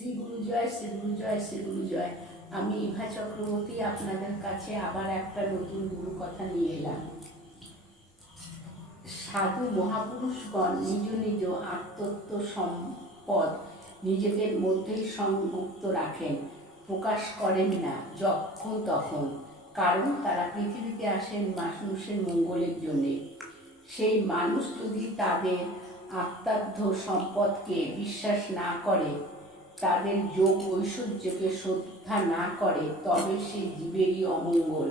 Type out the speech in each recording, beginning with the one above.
শ্রী গুরু জয় শ্রী গুরু জয় শ্রী গুরু জয় আমি ইভা চক্রবর্তী আপনাদের কাছে আবার একটা নতুন গুরু কথা নিয়ে এলাম। সাধু মহাপুরুষগণ নিজ নিজ আত্মত্ব সম্পদ নিজেদের মধ্যেই সংযুক্ত রাখেন, প্রকাশ করেন না যখন তখন। কারণ তারা পৃথিবীতে আসেন মানুষের মঙ্গলের জন্যে। সেই মানুষ যদি তাদের আত্মার্ধ সম্পদকে বিশ্বাস না করে তাদের যোগ ঐশ্বর্যকে শ্রদ্ধা না করে, তবে সেই জীবেরই অমঙ্গল।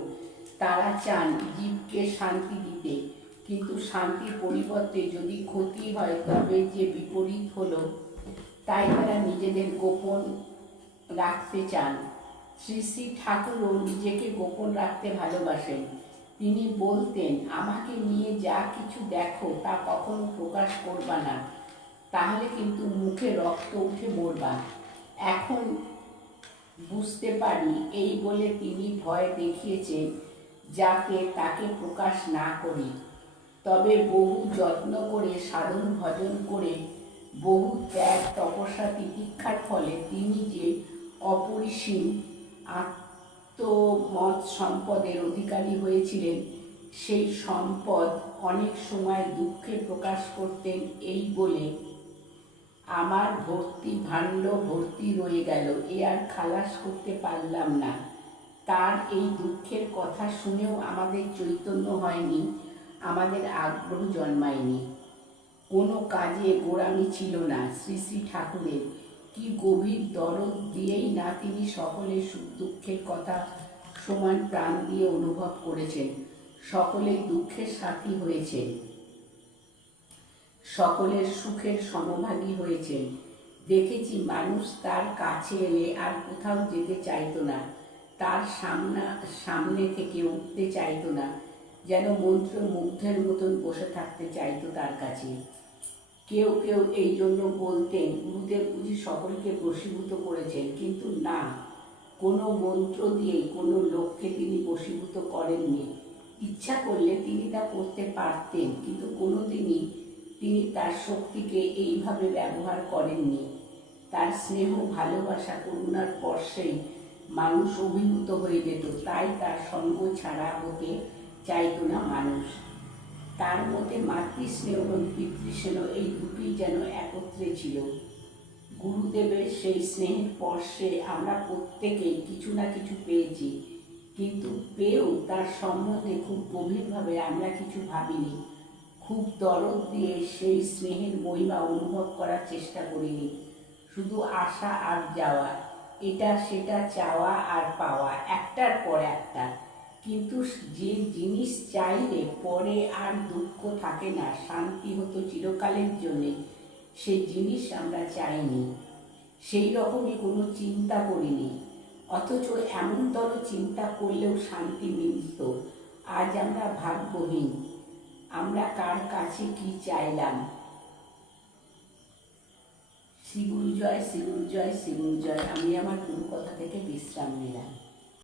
তারা চান জীবকে শান্তি দিতে, কিন্তু শান্তির পরিবর্তে যদি ক্ষতি হয়, তবে যে বিপরীত হলো, তাই তারা নিজেদের গোপন রাখতে চান। শ্রী শ্রী ঠাকুরও নিজেকে গোপন রাখতে ভালোবাসেন। তিনি বলতেন, আমাকে নিয়ে যা কিছু দেখো, তা কখনো প্রকাশ করবা না। তাহলে কিন্তু মুখে রক্ত উঠে মরবা। এখন বুঝতে পারি এই বলে তিনি ভয় দেখিয়েছেন যাকে তাকে প্রকাশ না করি। তবে বহু যত্ন করে, সাধন ভজন করে, বহু ত্যাগ, তপস্যা, তিতিক্ষার ফলে তিনি যে অপরিসীম আত্মমত সম্পদের অধিকারী হয়েছিলেন, সেই সম্পদ অনেক সময় দুঃখে প্রকাশ করতেন এই বলে আমার ভর্তি ভাণ্ড ভর্তি রয়ে গেল। এ আর খালাস করতে পারলাম না। তার এই দুঃখের কথা শুনেও আমাদের চৈতন্য হয়নি, আমাদের আগ্রহ জন্মায়নি। কোনো কাজে গোড়ামি ছিল না শ্রী শ্রী ঠাকুরের। কি গভীর দরদ দিয়েই না তিনি সকলের সুখ দুঃখের কথা সমান প্রাণ দিয়ে অনুভব করেছেন। সকলেই দুঃখের সাথী হয়েছেন। সকলের সুখের সমভাগী হয়েছেন দেখেছি মানুষ তার কাছে এলে আর কোথাও যেতে চাইতো না। তার সামনা, সামনে থেকে উঠতে চাইতো না। যেন মন্ত্র মুগ্ধের মতন বসে থাকতে চাইতো তার কাছে। কেউ কেউ এই জন্য বলতেন, গুরুদেব বুঝি সকলকে বশীভূত করেছেন, কিন্তু না। কোনো মন্ত্র দিয়েই কোনো লোককে তিনি বশীভূত করেননি। ইচ্ছা করলে তিনি তা করতে পারতেন, কিন্তু কোনো কোনোদিনই তিনি তার শক্তিকে এইভাবে ব্যবহার করেননি। তার স্নেহ, ভালোবাসা, করুণার স্পর্শেই মানুষ অভিভূত হয়ে যেত, তাই তার সঙ্গ ছাড়া হতে চাইতো না মানুষ। তার মধ্যে মাতৃস্নেহ এবং পিতৃস্নেহ এই দুটি যেন একত্রে ছিল। গুরুদেবের সেই স্নেহের স্পর্শে আমরা প্রত্যেকেই কিছু না কিছু পেয়েছি, কিন্তু পেয়েও তার সম্বন্ধে খুব গভীরভাবে আমরা কিছু ভাবিনি। খুব দরদ দিয়ে সেই স্নেহের মহিমা অনুভব করার চেষ্টা করিনি। শুধু আসা আর যাওয়া, এটা সেটা চাওয়া আর পাওয়া, একটার পর একটা। কিন্তু যে জিনিস চাইলে পরে আর দুঃখ থাকে না, শান্তি হতো চিরকালের জন্যে, সে জিনিস আমরা চাইনি। সেই রকমই কোনো চিন্তা করিনি। অথচ এমনতর চিন্তা করলেও শান্তি মিলত। আজ আমরা ভাগ্যহীন। আমরা কার কাছে কি চাইলাম? শ্রী জয় শ্রী জয় শ্রী জয়। আমি আমার গুরু কথা থেকে বিশ্রাম নিলাম।